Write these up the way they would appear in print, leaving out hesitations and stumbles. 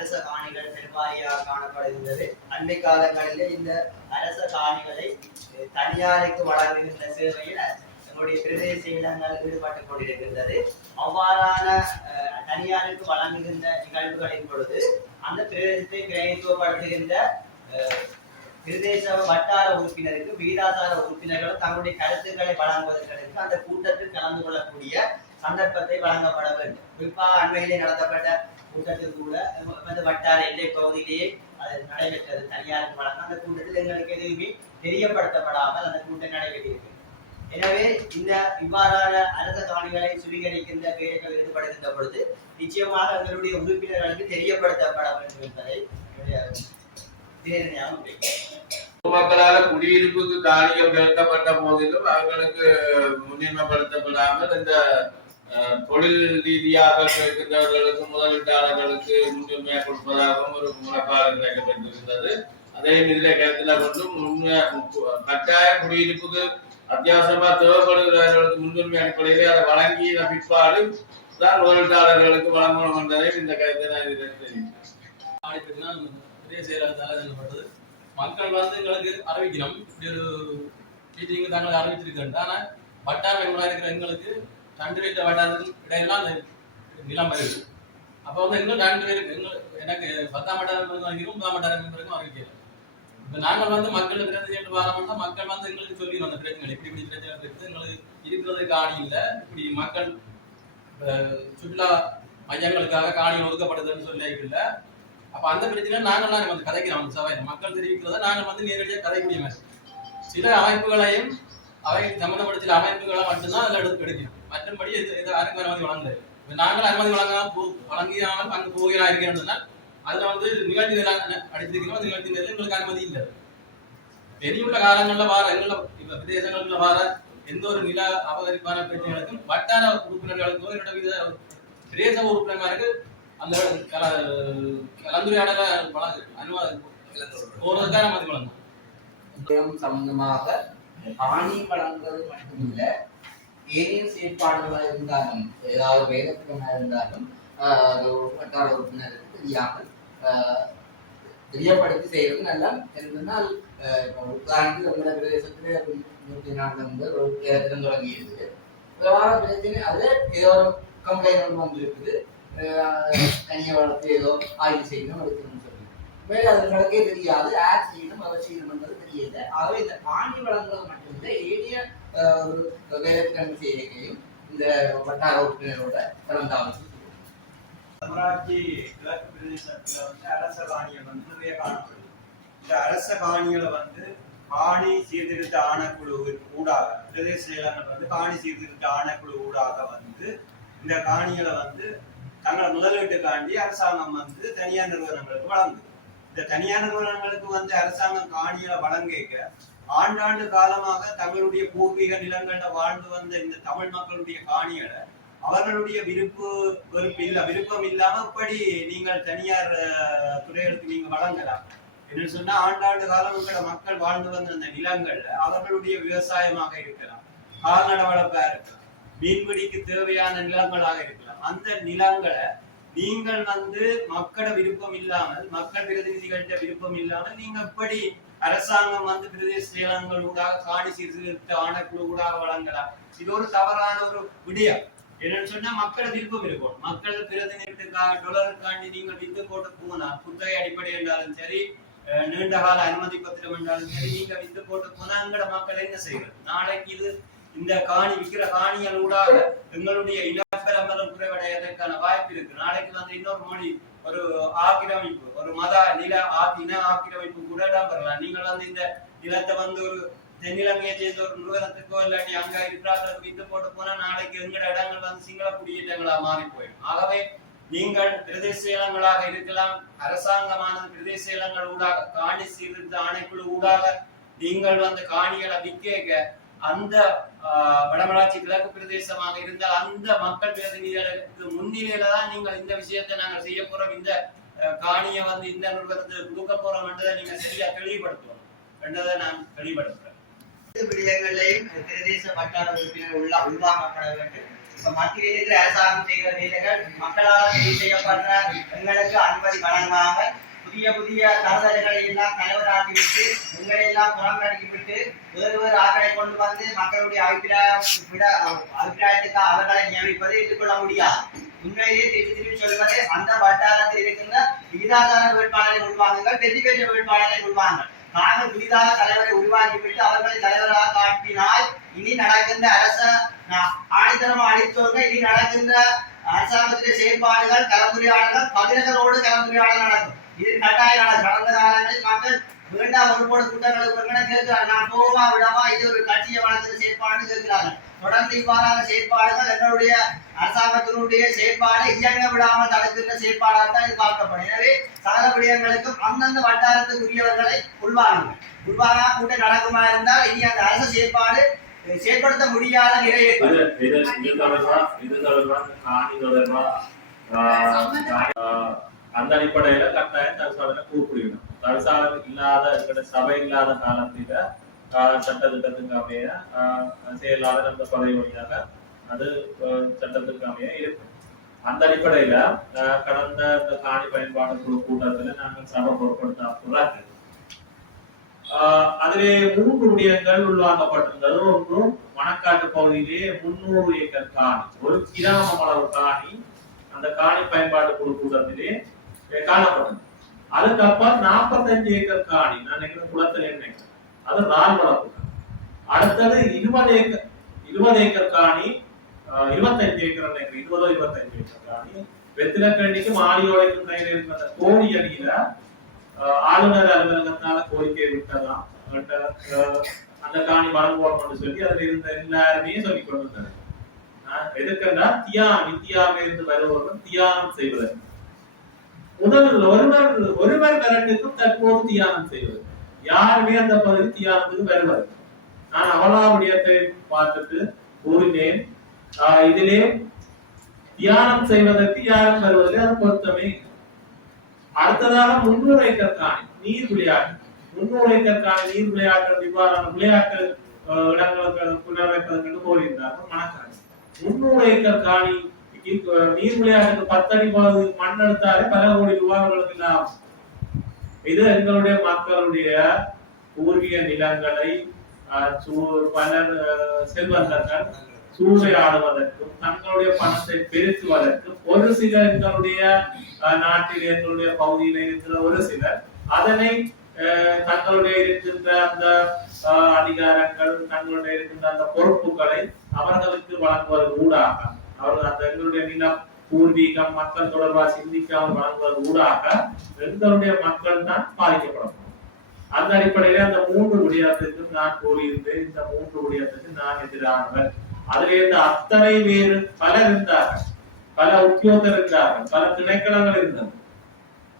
அரச காணிகள் பெருவாரியாக காணப்படுகின்றது. அண்மை காலங்களிலே இந்த அரச காணிகளை தனியாருக்கு வழங்குகின்ற சேவையில் நம்முடைய பிரதேச இடங்கள் ஈடுபட்டுக் கொண்டிருக்கின்றது. அவ்வாறான தனியாருக்கு வழங்குகின்ற நிகழ்வுகளின் பொழுது அந்த பிரதேசத்தை பிரதிநிதித்துவப்படுத்துகின்ற பிரதேச வட்டார உறுப்பினருக்கு விகிதாசார உறுப்பினர்களும் தங்களுடைய கருத்துக்களை வழங்குவதற்கு அந்த கூட்டத்தில் கலந்து கொள்ளக்கூடிய சந்தர்ப்பத்தை வழங்கப்பட வேண்டும். குறிப்பாக அண்மையிலே நடத்தப்பட்ட கூட்டத்தில் கூட வட்டார எல்லை பகுதியிலேயே அது நடைபெற்றது. தனியாருக்கு வழங்க அந்த கூட்டத்தில் எங்களுக்கு எதுவுமே தெரியப்படுத்தப்படாமல் அந்த கூட்டம் நடைபெற்றிருக்கு. எனவே இந்த இவ்வாறான அரச காணிகளை சுவீகரிக்கின்ற வேலைகள் ஈடுபடுகின்ற பொழுது நிச்சயமாக எங்களுடைய உறுப்பினர்களுக்கு தெரியப்படுத்தப்பட வேண்டும் என்பதை பொதுமக்களால குடியிருப்புக்கு காணிகள் பெருக்கப்பட்ட போதிலும் அவர்களுக்கு முன்னிலைப்படுத்தப்படாமல் இந்த தொழில் ரீதியாக இருக்கின்றவர்களுக்கு முதலீட்டாளர்களுக்கு முன்னுரிமை கொடுப்பதாகவும் ஒரு முறைப்பாடு கிடைக்கப்பட்டிருந்தது. அதையும் இதில் கருத்தில் கொண்டு கட்டாய குடியிருப்புக்கு அத்தியாவசியமா தேவைப்படுகிறவர்களுக்கு முன்னுரிமை அடிப்படையில் அதை வழங்கிய பிற்பாடு தான் முதலீட்டாளர்களுக்கு வழங்கணும் என்பதை இந்த கருத்தை நான் இதில் தெரிவித்தேன். மக்கள் எங்களுக்கு அறிவிக்கணும், இப்படி ஒரு மீட்டிங் தாங்கள் அறிவிச்சிருக்கேன். ஆனால் வட்டார மெம்பராக இருக்கிற எங்களுக்கு 2 வீட்டு வட்டாரத்துக்கு இடையெல்லாம் அந்த நிலம் வருது. அப்போ எங்களுக்கு 2 பேருக்கு எனக்கு 10ஆம் வட்டாரம் 20ஆம் வட்டாரம் மெம்பருக்கும் அறிவிக்கல. இப்போ நாங்கள் மக்கள் பிரச்சனை வரோம்னா மக்கள் எங்களுக்கு சொல்லி வந்த பிரச்சனை இப்படி இப்படி பிரச்சனை இருக்குது, எங்களுக்கு இருக்கிறது காணி இல்லை, இப்படி மக்கள் சுற்றுலா மையங்களுக்காக காணி ஒதுக்கப்படுதுன்னு சொல்லியிருக்கல. அப்ப அந்த பிரச்சனை நாங்கள்லாம் கதைக்கிறோம். சபையில மக்கள் தெரிவிக்கிறத நாங்கள் நேரடியாக கதைக்கூடிய மாதிரி சில அமைப்புகளையும் அவை சம்பந்தப்பட்ட சில அமைப்புகளை மட்டும்தான் அதில் எடுக்கணும். மற்றபடி யாருக்கும் அனுமதி வழங்குறது. நாங்கள் அனுமதி வழங்கியாமல் அங்கு போகிறா இருக்கிறோம்னா அதுல நிகழ்ச்சி அடித்திருக்கிறோம். நிகழ்ச்சி எங்களுக்கு அனுமதி இல்லை. வெளியுள்ள காலங்களில் வார எங்கள இப்ப பிரதேசங்களில் வார எந்த ஒரு நில அபகரிப்பான பிரச்சனைகளுக்கும் வட்டார உறுப்பினர்களுக்கும் பிரதேச உறுப்பினர்களுக்கு அந்த கலந்துரையாடல சம்பந்தமாக ஆணி வழங்குவது மட்டுமில்ல, ஏனைய செயற்பாடுகளாக இருந்தாலும் ஏதாவது வேலைத்திறனாக இருந்தாலும் வட்டார உறுப்பினருக்கு தெரியாமல் தெரியப்படுத்தி செய்வது நல்லா. என்றால் உதாரணத்துக்கு நம்முடைய பிரதேசத்திலே 104 ஒரு தேர்தலும் தொடங்கியிருக்கு. பிரச்சனை அதுல ஏதோ ஒரு கம்ப்ளைண்ட் வந்திருக்குது, தனியை வளர்த்து ஏதோ ஆய்வு செய்யணும் எடுக்கணும்னு சொல்லி மேலே அதுகளுக்கே தெரியாது. ஆட் செய்யணும் அதை செய்யணும்ன்றது தெரியல. ஆகவே இந்த காணி வழங்குறது மட்டுமில்லை, ஏனைய ஒரு வேலைத்திறன் செய்கையும் இந்த வட்டார உறுப்பினரோட கலந்தாலும் ஊராட்சி கிழக்கு பிரதேசத்துல அரச காணிகள் நிறைய காணப்படுது. இந்த அரச காணிகளை காணி சீர்திருத்த ஆணைக்குழு ஊடாக பிரதேச செயலாளர் காணி சீர்திருத்த ஆணைக்குழு ஊடாக இந்த காணிகளை தங்கள் முதலீட்டுக்காண்டி அரசாங்கம் தனியார் நிறுவனங்களுக்கு வழங்குது. இந்த தனியார் நிறுவனங்களுக்கு அரசாங்கம் காணிகளை வழங்கிக்க ஆண்டாண்டு காலமாக தங்களுடைய பூர்வீக நிலங்கள்ல வாழ்ந்து வந்த இந்த தமிழ் மக்களுடைய காணிகளை அவர்களுடைய விருப்பம் இல்லாம இப்படி நீங்கள் தனியார் துறைகளுக்கு நீங்க வழங்கலாம் என்று சொன்னா ஆண்டாண்டு காலம் உங்களோட மக்கள் வாழ்ந்து வந்த அந்த நிலங்கள்ல அவர்களுடைய விவசாயமாக இருக்கலாம், கால்நடை வளர்ப்பா இருக்கலாம், மீன்பிடிக்கு தேவையான நிலங்களாக இருக்கலாம். அந்த நிலங்களை நீங்கள் மக்கள விருப்பம் இல்லாமல், மக்கள் பிரதிநிதிகள்கிட்ட விருப்பம் இல்லாமல் நீங்க எப்படி அரசாங்கம் பிரதேச செயலகங்கள் ஊடாக காணி சீர்திருத்த ஆணைக்குழு ஊடாக வழங்கலாம்? இது ஒரு தவறான ஒரு விடயம். என்னன்னு சொன்னா மக்கள விருப்பம் இருக்கும். மக்கள் பிரதிநிதிக்காக டொலருக்காண்டி நீங்கள் வித்து போட்டு போனா, குத்தகை அடிப்படை என்றாலும் சரி, நீண்ட கால அனுமதி பத்திரம் என்றாலும் சரி, நீங்க வித்து போட்டு போனா எங்கட மக்கள் என்ன செய்வது? நாளைக்கு இது இந்த காணி விற்கிற காணிகள் ஊடாக எங்களுடைய இனப்பெருமலும் குறைவடைவதற்கான வாய்ப்பு இருக்கு. நாளைக்கு இன்னொரு மொழி ஒரு ஆக்கிரமிப்பு, ஒரு மத நில இன ஆக்கிரமிப்பு கூட இடம்பெறலாம். நீங்கள் இந்த நிலத்தை ஒரு தென்னிலங்கையை சேர்ந்த ஒரு நிறுவனத்துக்கோ இல்லாட்டி அங்க இருக்கிறார்களுக்கு வித்து போட்டு போனா நாளைக்கு எங்கட இடங்கள் சிங்கள குடியேற்றங்களா மாறி போயிடும். ஆகவே நீங்கள் பிரதேச செயலங்களாக இருக்கலாம், அரசாங்கமான பிரதேச செயலங்கள் ஊடாக காணி சீர்திருத்த ஆணைக்குழு ஊடாக நீங்கள் காணிகளை விற்க அந்த வடமராட்சி கிழக்கு பிரதேசமாக இருந்தால் அந்த மக்கள் பிரதிநிதிகளுக்கு முன்னிலையில தான் நீங்கள் இந்த விஷயத்தை நாங்கள் செய்ய போறோம், இந்த காணியை இந்த நிறுவனத்துக்கு கொடுக்க போறோம் என்றதை நீங்க சரியா தெளிவுபடுத்தணும் என்றதை நான் தெளிவுபடுத்துறேன். விடயங்களையும் பிரதேச வட்டார உறுப்பினர் உள்வாங்கப்பட வேண்டும். இப்ப மத்தியில் இருக்கிற அரசாங்கம் செய்கிற வேலைகள் மக்களால் தெரிவு செய்யப்படுற எங்களுக்கு அனுமதி வழங்காமல் புதிய புதிய தரதல்களை எல்லாம் தலைவராக்கிவிட்டு எங்களை எல்லாம் புறங்கடிக்கிவிட்டு வேறு ஆட்களை கொண்டு வந்து மக்களுடைய அபிப்பிராயத்துக்கு அவர்களை நியமிப்பதை ஏற்றுக்கொள்ள முடியாது. உண்மையிலேயே திருப்பி சொல்வது அந்த வட்டாரத்தில் இருக்கின்ற விகிதாசார வேட்பாளரை உருவாக்குங்கள், வெற்றி பெற்ற வேட்பாளரை உருவாங்கள். நாங்கள் புதிதாக தலைவரை உருவாக்கிவிட்டு அவர்களை தலைவராக காட்டினால் இனி நடக்கின்ற அரச ஆணித்தரமா அடித்தோங்க. இனி நடக்கின்ற அரசாங்கத்திலே செயற்பாடுகள் கலந்துரையாடல்கள் பதினகரோடு கலந்துரையாடல் நடக்கும். இது கட்டாயம் நடக்கும். கடந்த காலங்களில் மக்கள் வேண்டாம் ஒருபோடு கூட்டங்களுக்கு கேட்கிறார்கள், நான் போவா விடவா, இது ஒரு கட்சியை வளர்க்கிற செயற்பாடு கேட்கிறார்கள். தொடர்ந்து இவ்வாறான செயற்பாடுகள் எங்களுடைய அரசாங்கத்தினுடைய செயற்பாடு இயங்க விடாமல் தடுக்கின்ற செயற்பாடாக தான் இது பார்க்கப்படும். எனவே சகல விடயங்களுக்கும் அந்தந்த வட்டாரத்துக்குரியவர்களை உள்வாங்க கூட்டம் நடக்குமா இருந்தால் இனி அந்த அரசு செயற்பாடு செயற்படுத்த முடியாத நிலை அந்த அடிப்படையில கட்டாயம் தவிசாளனை கூப்பிடணும். தவிசாளர் இல்லாத சபை இல்லாத காலத்தில சட்டத்திட்டத்துக்கு அமைய செயலாளர் அந்த பதவி வழியாக அது சட்டத்துக்கு அமைய இருக்கும். அந்த அடிப்படையில கடந்த இந்த காணி பயன்பாடு குழு கூட்டத்துல நாங்கள் சபை பொருட்படுத்த அதிலே 3 விடயங்கள் உள்வாங்கப்பட்டிருந்தது. ஒன்று, மணக்காட்டு பகுதியிலே 300 ஏக்கர் காணி, ஒரு கிராமம் அளவு காணி அந்த காணி பயன்பாடு குழு கூட்டத்திலே காணப்பட்டது. அதுக்கப்புறம் 45 ஏக்கர் காணி, நான் நினைக்கிறேன் குளத்தில் என்ன, அது ரால் வளர்ப்பு. அடுத்தது 20 ஏக்கர் காணி, 25 ஏக்கர் நினைக்கிறேன், 20-25 ஏக்கர் காணி வெத்திலக்கண்டிக்கு மாடியோடைக்கும் கையில் இருக்கிற கோடி அடியில ஆளுநர் அலுவலகத்தால கோரிக்கை விட்டதான் அந்த காணி வழங்குவோம் சொல்லி அதுல இருந்த எல்லாருமே சொல்லிக் கொண்டிருந்தாங்க. எதுக்குன்னா இந்தியாவில இருந்து வருபவர்கள் தியானம் செய்வதற்கு ஒருவர் கரண்டுக்கும் தற்போது தியானம் செய்வது யாருமே அந்த பகுதி தியானத்துக்கு வருவது. நான் அவலா விடயத்தை பார்த்துட்டு கூறினேன், இதிலே தியானம் செய்வதற்கு யாரும் வருவதில்லை, அது பொருத்தமே. அடுத்ததாக 300 ஏக்கர் காணி நீர் விளையாட்டு, 300 ஏக்கர் காணி நீர் விளையாட்டு இவ்வாறான விளையாட்டு இடங்களுக்கு புனரமைப்பதற்கு கோரியிருந்தார்கள். மணக்காணி 300 ஏக்கர் காணி நீர் விளையாட்டுக்கு 10 அடி மண் எடுத்தாலே பல கோடி ரூபாய் அவர்களுக்கு லாபம். இது எங்களுடைய மக்களுடைய பூர்வீக நிலங்களை பலர் செல்வந்தர்கள் சூறையாடுவதற்கும் தங்களுடைய பணத்தை பெருக்குவதற்கும் ஒரு சிலர் எங்களுடைய நாட்டில் எங்களுடைய பகுதியில் இருக்கிற ஒரு சிலர் அதனை தங்களுடைய இருக்கின்ற அந்த அதிகாரங்கள் தங்களுடைய இருக்கின்ற அந்த பொறுப்புகளை அவர்களுக்கு வழங்குவது ஊடாக அவர்கள் அந்த எங்களுடைய நிலம் பூர்வீகம் மக்கள் தொடர்பாக சிந்திக்காமல் வழங்குவது ஊடாக எங்களுடைய மக்கள் தான் பாதிக்கப்படும். அந்த அடிப்படையில அந்த 3 விடயத்துக்கு நான் கூறியிருந்தேன். இந்த 3 விடயத்துக்கு நான் எதிரானவர். அதுல இருந்து அத்தனை வேறு பலர் இருந்தார்கள், பல உத்தியோகர் இருந்தார்கள், பல திணைக்களங்கள் இருந்தது.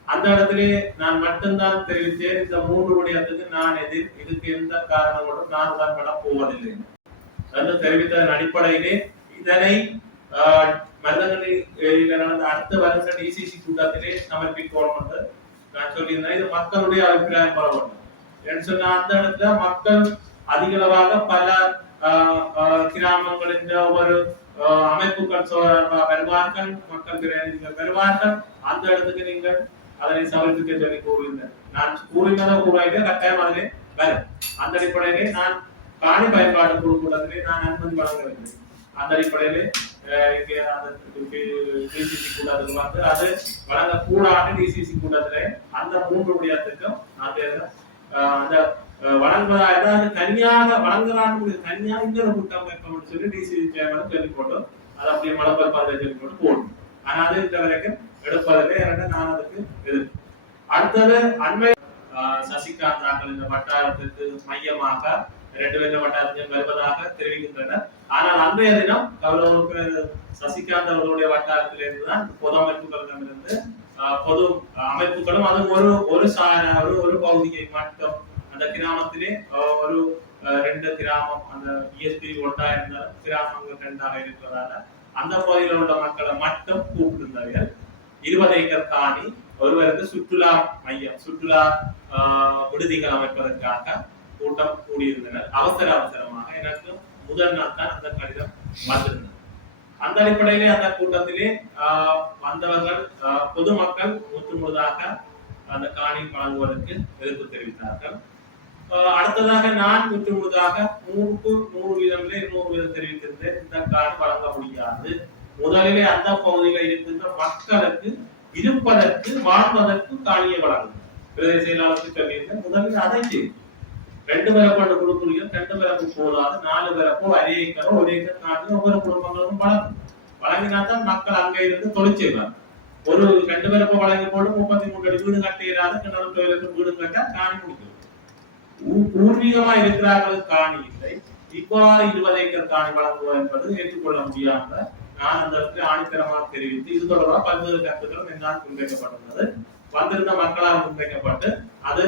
அந்த இடத்திலே நான் மட்டும்தான் தெரிவித்தேன், இந்த 3 விடயத்துக்கு நான் எதிர், இதுக்கு எந்த காரணங்களும் நான் உடன்பட போவதில்லை என்று தெரிவித்ததன் அடிப்படையிலே இதனை மருதங்களில் நடந்த அடுத்த வருஷ டிசிசி கூட்டத்திலே சமர்ப்பிக்கணும் என்று நான் சொல்லியிருந்தேன். இது மக்களுடைய அபிப்பிராயம் பெறப்படும் என்று சொன்ன அந்த இடத்துல மக்கள் அதிகளவாக பல கிராமங்களின் ஒவ்வொரு அமைப்புகள் வருவார்கள், மக்கள் பிரதிநிதிகள் வருவார்கள். அந்த இடத்துக்கு நீங்கள் அதனை சமர்ப்பிக்க சொல்லி கூறியிருந்தேன். நான் கூறினதை கூறாயிலே கட்டாயம் அதிலே வரும். அந்த அடிப்படையிலே நான் காணி பயன்பாடு குழு கூட்டத்திலே நான் அனுமதி வழங்கவில்லை. அந்த அடிப்படையிலே டிசிசி கூட்டத்துக்கு வந்து அது வழங்கக்கூடாது. டிசிசி கூட்டத்திலே அந்த 3 விடயத்துக்கும் அந்த வழங்குவதா ஏதாவது தனியாக வழங்குறான்னு தனியாக இந்த கூட்டம் வைக்கணும்னு சொல்லி டிசிசி சேர்மன் சொல்லி போட்டோம். அது அப்படியே மலப்பல் பாதை சொல்லி போட்டு போடணும். ஆனா அது இந்த வரைக்கும் எடுப்பதில்லை. நான் அதுக்கு எதிர்ப்பு. அடுத்தது அண்மை சசிகாந்த் தாக்கல் இந்த வட்டாரத்திற்கு மையமாக 2 பேர் வட்டாரத்தில் வருவதாக தெரிவிக்கின்றனர். ஆனால் அன்றைய தினம் அவர்களுக்கு சசிகாந்த் அவர்களுடைய வட்டாரத்தில் இருந்துதான் பொது அமைப்புகளிடமிருந்து பொது அமைப்புகளும் அது ஒரு பகுதியை மட்டும் அந்த கிராமத்திலே ஒரு 2 கிராமம் அந்த இஎஸ்பி ஒன்றா இருந்தாலும் கிராமங்கள் 2ஆக இருக்கிறதால அந்த பகுதியில் உள்ள மக்களை மட்டும் கூப்பிட்டிருந்தார்கள். 20 ஏக்கர் காணி ஒருவருக்கு சுற்றுலா மையம் சுற்றுலா விடுதிகள் அமைப்பதற்காக கூட்டம் கூடியிருந்தனர். அவசரமாக எனக்கு முதல் நாள் தான் அந்த கடிதம் வந்திருந்தது. அந்த அடிப்படையிலே அந்த கூட்டத்திலே வந்தவர்கள் பொதுமக்கள் முழுதாக அந்த காணி வழங்குவதற்கு எதிர்ப்பு தெரிவித்தார்கள். அடுத்ததாக நான் முழுதாக 100% 200% தெரிவித்திருந்தேன். இந்த காணி வழங்க முடியாது. முதலிலே அந்த பகுதியில் இருக்கின்ற மக்களுக்கு இருப்பதற்கு வாழ்வதற்கு காணியை வழங்கும் பிரதேச செயலாளருக்கு சொல்லியிருந்தேன். முதலில் அதை செய்யும். 2 பேரப்பட்ட குடும்பங்கள் 2 பேரப்பு போதாது, 4 பேரப்போ 1 ஏக்கரோ 1 ஏக்கர் காணி ஒவ்வொரு குடும்பங்களுக்கும் வழங்கும். வழங்கினால்தான் மக்கள் அங்கே இருந்து தொழில் செய்வார். ஒரு 2 பேரப்போ வழங்கி போட்டு 33 அடி வீடு கட்டிடாத கிணறு தொழிலுக்கு வீடு கட்ட காணி முடிக்கும். பூர்வீகமா இருக்கிறார்கள் காணி இல்லை. இவ்வாறு 20 ஏக்கர் காணி வழங்குவது என்பது ஏற்றுக்கொள்ள முடியாத நான் அந்த இடத்துல ஆணித்தரமாக தெரிவித்து இது தொடர்பாக பல்வேறு கருத்துக்களும் என்னால் முன்வைக்கப்பட்டுள்ளது. வந்திருந்த மக்களால் முன்வைக்கப்பட்டு அது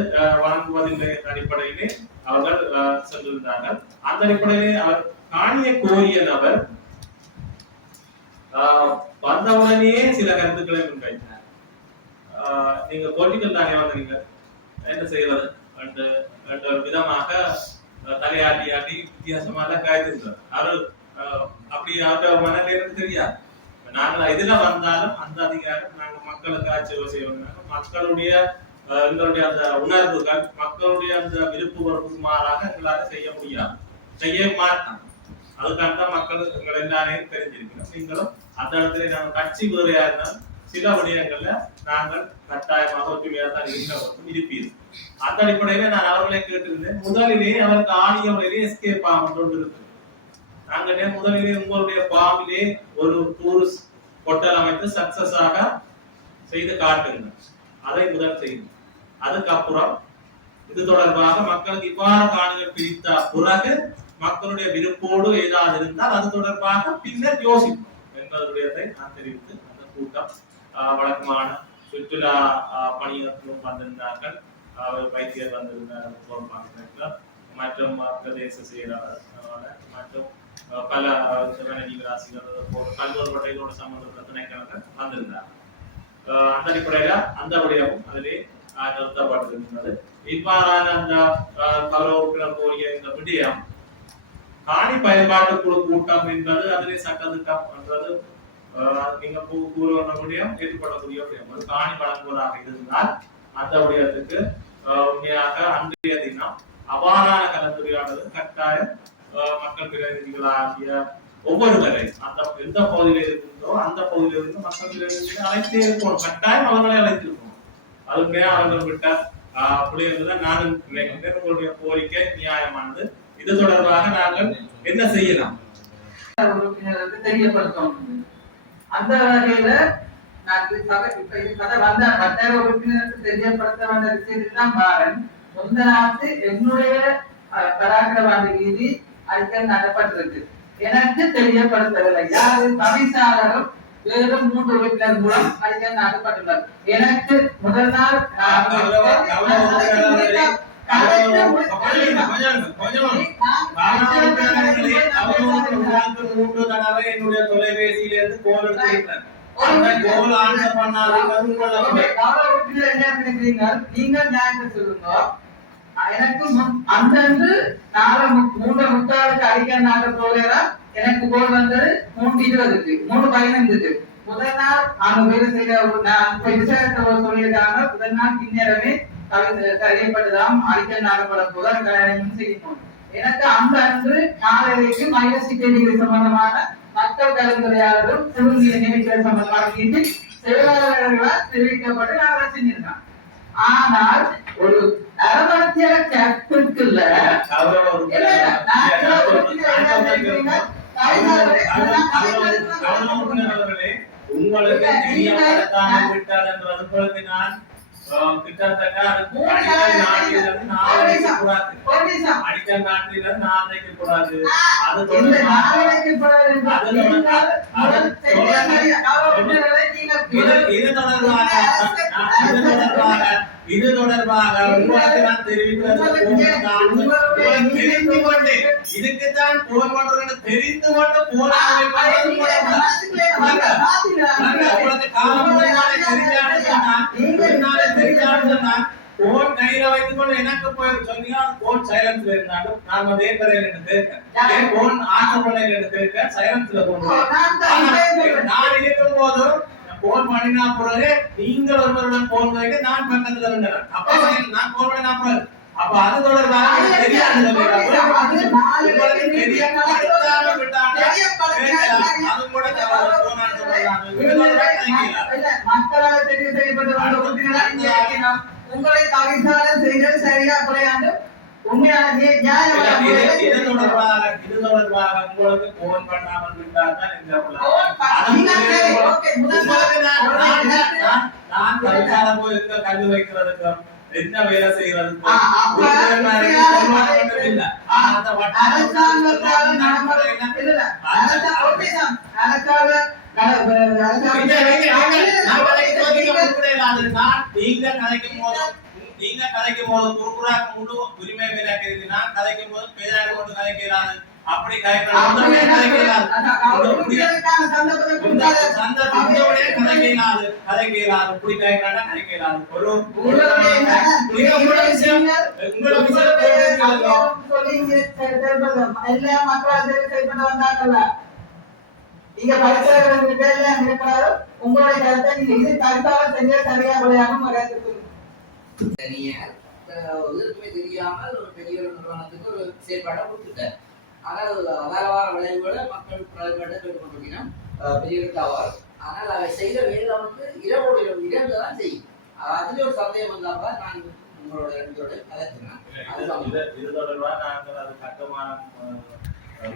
வழங்குவதில்லை என்ற அடிப்படையிலே அவர்கள் சென்றிருந்தார்கள். அந்த அடிப்படையிலே அவர் காணியை கோரிய நபர் வந்தவுடனே சில கருத்துக்களை முன்வைத்தார். நீங்க பொலிட்டிக்கல் தானே வந்தீங்க, என்ன செய்வது என்ற விதமாக தலையாட்டி வித்தியாசமா தான் காய்ச்சிருந்தார். அவர் அப்படி அவருடைய மனநிலை எனக்கு தெரியாது. நாங்கள் இதுல வந்தாலும் அந்த அதிகாரம் நாங்க மக்களுக்கு ஆட்சி செய்யணும். மக்களுடைய எங்களுடைய அந்த உணர்வுகள் மக்களுடைய அந்த விருப்பு வெறுப்புக்கு மாறாக எங்களால செய்ய முடியாது, செய்ய மாட்டோம். அதுக்காக மக்கள் எங்களை எல்லாரையும் தெரிஞ்சிருக்கிறோம். நீங்களும் அந்த இடத்துல நாங்கள் கட்சி வேறையா இருந்தாலும் சில விடயங்கள்ல நாங்கள் கட்டாயமாக ஒற்றுமையாக தான் இருப்பீர்கள். அந்த அடிப்படையில நான் அவர்களை கேட்டிருந்தேன். முதலிலே அவருக்கு ஆணியவர்களே எஸ்கேப் ஆகும் இருக்கு. நாங்க முதலிலே உங்களுடைய பாம்பிலே ஒரு டூரிஸ்ட் ஹோட்டல் அமைத்து சக்சஸ் ஆக செய்து காட்டுங்க, அதை முதல் செய்யுங்க. அதுக்கப்புறம் இது தொடர்பாக மக்களுக்கு இவ்வாறு காணிகள் பிரித்த பிறகு மக்களுடைய விருப்போடு ஏதாவது இருந்தால் அது தொடர்பாக பின்னர் யோசிக்கும் என்பதை நான் தெரிவித்து அந்த கூட்டம் வழக்கமான சுற்றுலா பணியாளர்களும் வந்திருந்தார்கள், வைத்தியர் வந்திருந்தார்கள், மற்றும் பிரதேச செயலாளர் மற்றும் பல ஜீவராசிகள் பல்வேறு வட்டைகளோடு சம்பந்தப்பட்ட திணைக்களங்கள் வந்திருந்தார். அந்த அடிப்படையில அந்த விடயமும் அதிலே நிறுத்தப்பட்டிருக்கிறது. இவ்வாறான அந்த கௌரவ உறுப்பினர் கோரிய இந்த விடயம் காணி பயன்பாட்டு குழு கூட்டம் என்பது அதிலே சட்டத்திட்டம் என்றது நீங்க கூறுவன விடயம் ஏற்றுக்கொள்ளக்கூடிய விடயம். அது காணி வழங்குவதாக இருந்தால் அந்த விடயத்துக்கு உண்மையாக அன்றைய தினம் அவ்வாறான கலந்துரையாடல் கட்டாயம் மக்கள் பிரதிநிதிகளாகிய ஒவ்வொருவரை அந்த எந்த பகுதியில இருக்கின்றோ அந்த பகுதியில இருந்து மக்கள் பிரதிநிதிகளை அழைத்தே இருக்கணும். கட்டாயம் அவர்களை அழைத்திருக்கணும். அதுக்கு அவர்கள் விட்ட அப்படி என்றுதான் நானும் நினைக்கின்றேன். உங்களுடைய கோரிக்கை நியாயமானது. இது தொடர்பாக நாங்கள் என்ன செய்யலாம் தெரியப்படுத்தணும். அந்த வகையில நான் இப்ப இது கதை வந்த வட்டார உறுப்பினருக்கு தெரியப்படுத்த வேண்டிய விஷயத்துக்கு தான் பாரன். முந்த நாட்டு என்னுடைய பராக்கிரவாத வீதி அறிக்கை நடப்பட்டிருக்கு. எனக்கு தெரியப்படுத்தவில்லை. யாரு தவிசாளரும் வேறும் 3 உறுப்பினர் மூலம் அறிக்கை நடப்பட்டுள்ளது. எனக்கு முதல் நாள் என்னுடைய தொலைபேசியில இருந்து கோல் எடுத்திருக்கிறேன். நீங்க நியாயத்தை சொல்லுங்க. எனக்கு அந்தந்து 3:30 அறிக்கை நாங்க போகிறா. எனக்கு கோல் வந்தது 3:20க்கு 3:15க்கு. முதல் நாள் அவங்க வேலை செய்ய விசாரத்தை சொல்லியிருக்காங்க. முதல் நாள் பின்னரவே கரையப்பட்டுதான் அறிக்கை நாடப்பட போது கல்யாணம் செய்யணும். எனக்கு அந்த அன்று 4:30க்கு மைனஸ் சம்பந்தமான மக்கள் கலந்துரையாளரும் குழுவிய நியமிக்கிற சம்பந்தமான மீட்டிங் செயலாளர்களால் தெரிவிக்கப்பட்டு நாங்கள் செஞ்சிருக்கோம். ஆனால் ஒரு அரவணைய கேப்டுக்குள்ள உங்களுக்கு நான் கிட்டத்தட்ட அடிக்கல் நாட்டில நாளைக்கு கூடாது. இது தொடர்பாக உங்களுக்கு நான் இதுக்குத்தான் போன் பண்றது தெரிந்து கொண்டு போன் கையில வைத்து இதுக்குள்ள எனக்கு போய் சொன்னீங்க போன் சைலன்ஸ்ல இருந்தாலும் நான் அதே பேரையில இருக்கேன் போன் ஆன் பண்ணல இருக்கேன் சைலன்ஸ்ல போன் நான் இருக்கும் போது போன் பண்ணினா பிறகு நீங்கள் ஒருவருடன் போன் வைக்க நான் பக்கத்துல இருந்தேன் அப்ப நான் போன் பண்ணினா பிறகு அப்ப அது தொடர்பாக தெரியாது மக்களால் தெரிவு செய்யப்பட்ட உங்களை தவிசால செய்தது சரியா குறையாது உண்மையான இது தொடர்பாக உங்களுக்கு போன் பண்ணாமல் விட்டால்தான் நான் தவிசால போய் கல்வி வைக்கிறதுக்கு என்ன வேலை செய்யறது நீங்க கதைக்கும் போது குறுக்குறாக்கு முழு உரிமை விலக்கிறது நான் கதைக்கும் போது பேராக கொண்டு கதைக்கிறாரு அப்படி எல்லா மக்களால் செய்யப்பட்டு வந்தாங்கல்ல நீங்க படித்தவர்களுக்கு எல்லாம் இருக்கிறாரு உங்களுடைய கருத்தை நீங்க இது கருத்தால செஞ்ச சரியா விளையாடும் தனியார் எதுக்குமே தெரியாமல் ஒரு பெரிய ஒரு நிறுவனத்துக்கு ஒரு செயல்பாட்டை கொடுத்துட்டார். ஆனால் அகாலவார விளைவுகளை மக்கள் கொண்டிருக்கணும் பெரிய டவர். ஆனால் அவை செய்த வேலை வந்து இரவோடு இரண்டு தான் செய்யும். அதுல ஒரு சந்தேகம் வந்தாப்ப நான் உங்களோட இடத்தோட கலத்தினேன். இது தொடர்பாக நாங்கள் அது கட்டுமானம்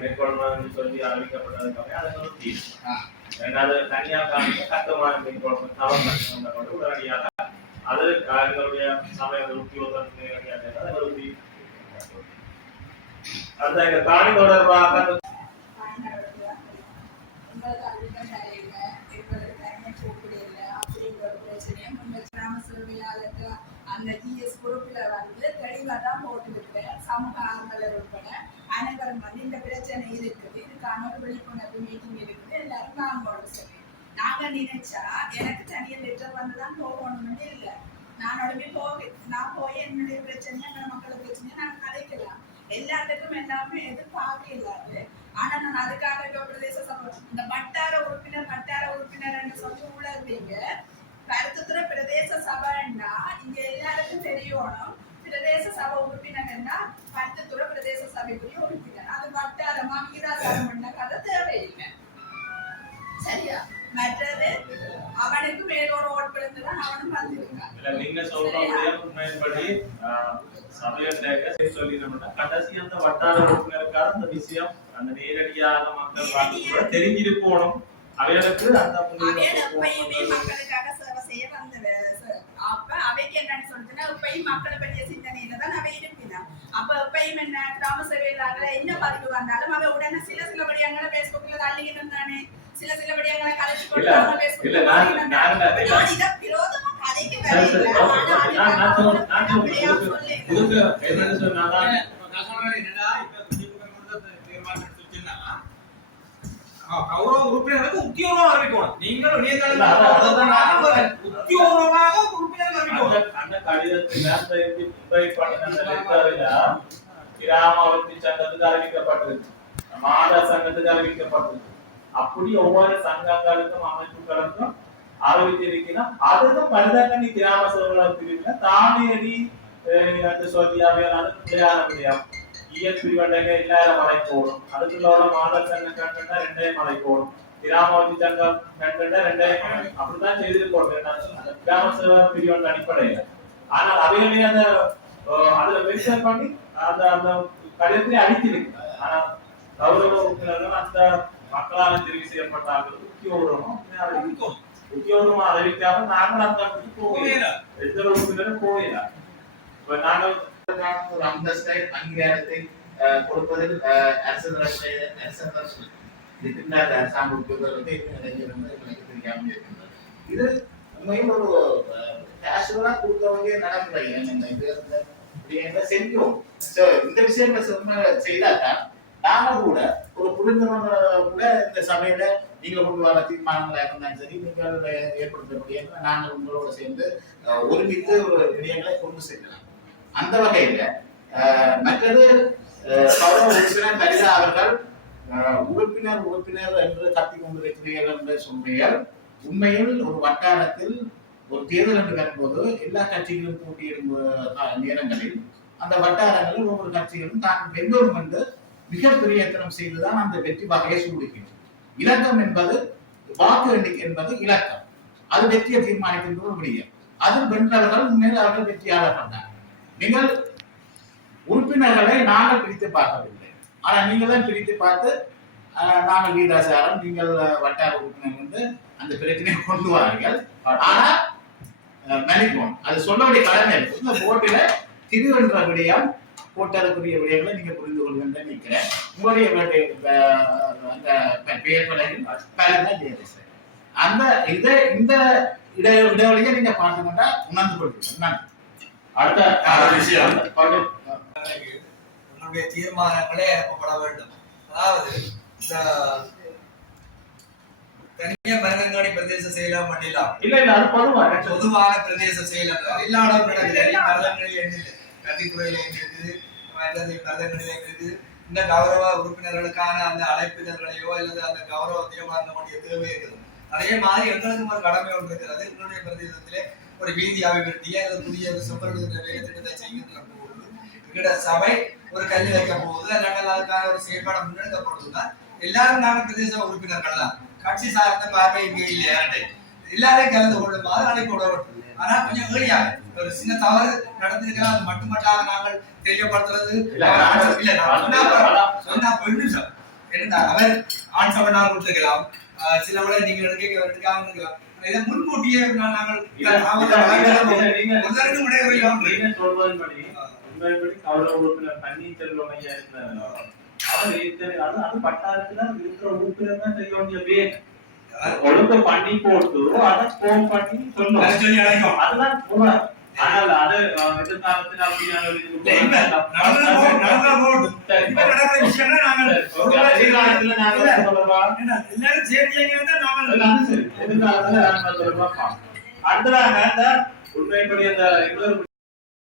மேற்கொள்ளணும் சொல்லி அறிவிக்கப்பட்டதுக்காக அதை ஒரு தீர்வு. ரெண்டாவது தனியார் கட்டுமானம் மேற்கொள்ளணும் தவறு உடனடியாக அது எங்களுடைய சமய உத்தியோகம் அந்த எங்க காணி தொடர்பாக அந்த டிஎஸ் குரூப்ல வந்து தெளிவா தான் போட்டுருக்கேன். சமூக ஆர்வலர் உட்பட அனைவரும் வந்து இந்த பிரச்சனை இருக்குது, இதுக்கான ஒரு விழிப்புணர்வு மீட்டிங் இருக்குது, எல்லாரும் நாங்களோட சொல்லி நாங்க நினைச்சா எனக்கு தனியா லெட்டர் வந்துதான் போகணும்னு இல்லை. நான் போய் என்னுடைய பிரச்சனையா எங்க மக்களோட பிரச்சனையா நான் கதைக்கலாம். எல்லாத்துக்கும் எல்லாமே எதிர்பார்க்க இல்லாது. ஆனா நான் அதுக்காக பிரதேச சபை இந்த வட்டார உறுப்பினர் சொல்லி உணர்வீங்க. கருத்துத்துற பிரதேச சபைன்னா இங்க எல்லாருக்கும் தெரியணும். பிரதேச சபை உறுப்பினர்னா கருத்துத்துற பிரதேச சபைக்குரிய உறுப்பினர். அது வட்டாரமா மீராசாரம் கதை தேவையில்லை. சரியா? மற்றது அவனுக்கு மேலோட ஓட்டு தான் அவனும் வந்திருக்கான். நீங்க சொல்றபடியே உண்மையின்படி சபையை சொல்லி கடைசி அந்த வட்டார உறுப்பினருக்காக அந்த விஷயம் அந்த நேரடியாக மக்கள் பார்த்து தெரிஞ்சிருக்கணும். அவைகளுக்கு அந்த எப்பயுமே மக்களுக்காக சேவை செய்ய வந்தது. அப்ப அவைக்கு என்னன்னு சொல்லிட்டுன்னா எப்பயும் மக்களை பற்றிய சிந்தனையில தான் அவை இருப்பினான். அப்ப எப்பயும் என்ன கிராம சேவையிலாக என்ன பதிவு வந்தாலும் அவ உடனே சில விடயங்களை பேஸ்புக்ல தள்ளிக்கிட்டு இருந்தானே, சில விடயங்களை கலைச்சு கொடுத்தாங்க பேஸ்புக்ல. விரோதமா கதைக்கு கௌரவ உறுப்பினர்களுக்கு உத்தியோகம் அறிவிக்கணும். நீங்கள் உத்தியோகமாக உறுப்பினர் அறிவிக்கணும். அந்த கடிதத்தில் கிராமவர்த்தி சங்கத்துக்கு அறிவிக்கப்பட்டது, மாத சங்கத்துக்கு அறிவிக்கப்பட்டது. அப்படி ஒவ்வொரு சங்கங்களுக்கும் அமைப்புகளுக்கும் அறிவித்திருக்கிறோம். அதுக்கும் பரிதாரணி கிராம சபை பிரிவுல தானேடி சொல்லி அவையான முடியாது. இயற்கை வண்டங்க எல்லாரும் மலை போடும். அதுக்குள்ள மாடல் சங்கம் கண்டா 2 மலை போடும். கிராமவர்த்தி சங்கம் கண்டா 2 அப்படிதான் செய்து போடுறேன் கிராம சேவை பிரிவு அடிப்படையில. ஆனால் அவைகளே அந்த அதுல மென்ஷன் பண்ணி அந்த அந்த கடிதத்திலே அடித்திருக்கு. ஆனா கௌரவ உறுப்பினர்கள் அந்த மக்களால் தெரிவு செய்யப்பட்டார்கள் உத்தியோகமா அறிவிக்காம நாங்கள் அந்த எந்த உறுப்பினரும் போகல. இப்ப நாங்கள் ஒரு அந்தஸ்தை அங்கீகாரத்தை கொடுப்பதில் அரசு அரசாங்க உத்தியோகர்களுக்கு எனக்கு தெரியாமல் இருக்கின்றது. இது உண்மையில் ஒரு கேஷுவலா கொடுக்கவங்க நடைமுறை செஞ்சோம். இந்த விஷயங்களை செய்தாதான் நாம கூட ஒரு புரிந்துணர்வு கூட இந்த சபையில நீங்க கொண்டு வர தீர்மானங்களா இருந்தாலும் சரி, நீங்கள் ஏற்படுத்தக்கூடிய நாங்கள் உங்களோட சேர்ந்து ஒருமித்து ஒரு விடயங்களை கொண்டு செல்லலாம். அந்த வகையில மற்றது கௌரவ உறுப்பினர் கலிதா அவர்கள் உறுப்பினர் என்று கத்திக் கொண்டிருக்கிறீர்கள் என்று சொன்னீர்கள். உண்மையில் ஒரு வட்டாரத்தில் ஒரு தேர்தல் என்று வரும்போது எல்லா கட்சிகளும் போட்டியிடும் நேரங்களில் அந்த வட்டாரங்களில் ஒவ்வொரு கட்சிகளும் தான் வென்றோம் என்று மிக பிரயத்தனம் செய்துதான் அந்த வெற்றி வகையை சூடுகின்றன. இலக்கம் என்பது வாக்கு எண்ணிக்கை என்பது இலக்கம், அது வெற்றியை தீர்மானிக்கின்ற ஒரு விடயம். அதில் வென்றவர்கள் உண்மையில் அவர்கள் வெற்றியாளர்கள் தான். நீங்கள் உறுப்பினர்களை நாங்கள் பிரித்து பார்க்கவில்லை, ஆனால் நீங்கள் தான் பிரித்து பார்த்து நாங்கள் வீதாசாரம் நீங்கள் வட்டார உறுப்பினர் வந்து அந்த பிரச்சனையை கொண்டு வாருங்கள். ஆனா மன்னிப்போம், அது சொல்ல வேண்டிய கடமை இருக்கு. இந்த போட்டில திரு என்ற விடயம் போட்டதற்குரிய விடயங்களை நீங்க புரிந்து கொள்ளுங்க நினைக்கிறேன். உங்களுடைய அந்த பெயர் பலகையில் தான் ஜெயதேசன் அந்த இந்த இடைவெளியை நீங்க பார்த்துக்கொண்டா உணர்ந்து கொள்வீங்க. அடுத்த விஷயம் உன்னுடைய தீர்மானங்களே அனுப்பப்பட வேண்டும். அதாவது இந்த தனியா மருதங்காடி பிரதேச செயலம் பண்ணிடலாம். இல்ல அது பொதுவான பிரதேச செயலம் எல்லா இடம் மருதங்களில் கத்தித்துறையில இருக்குது, மருதங்களில இருக்குது. இந்த கௌரவ உறுப்பினர்களுக்கான அந்த அழைப்பிதழ்களையோ அல்லது அந்த கௌரவத்தையோ வழங்க வேண்டிய தேவை இருக்குது. அதே மாதிரி எங்களுக்கு ஒரு கடமை ஒன்று இருக்கிறது. என்னுடைய பிரதேசத்திலே ஒரு வீதி அபிவிருத்தி அல்லது புதிய சொற்களுடைய வேலை திட்டத்தை செய்கின்ற போது எங்கட சபை ஒரு கல்வி வைக்க போகுது, அதனால அதுக்கான ஒரு செயல்பாடு முன்னெடுக்கப்படுதுன்னா எல்லாரும் நாங்க பிரதேச உறுப்பினர்கள் தான். கட்சி சார்ந்த பார்வை இங்கே இல்லையாண்டு எல்லாரையும் கலந்து கொள்ளுமாறு அழைப்பு விடப்பட்டது. ஆனா கொஞ்சம் ஏழியா ஒரு சின்ன தவறு நடந்திருக்கலாம், அது மட்டுமட்டாக நாங்கள் தெரியப்படுத்துறது சொன்னா அவர் ஆண் சபைனால் கொடுத்துக்கலாம், சில விட நீங்க எடுக்காம இருக்கலாம். இதை முன்கூட்டியே நாங்கள் கௌரவ உறுப்பினர் பன்னீர்செல்வம் ஐயா இருந்தார். அவர் அது பட்டாளத்துல இருக்கிற உறுப்பினர் தான் செய்ய வேண்டிய பேர் ஒழுங்கு பண்ணி போட்டு அதை போன் பண்ணி சொல்லுவோம். அதுதான் உண்மை. ஆனால் அது எதிர்காலத்தில் அப்படியான அடுத்ததாக உண்மைப்படி அந்த இன்னொரு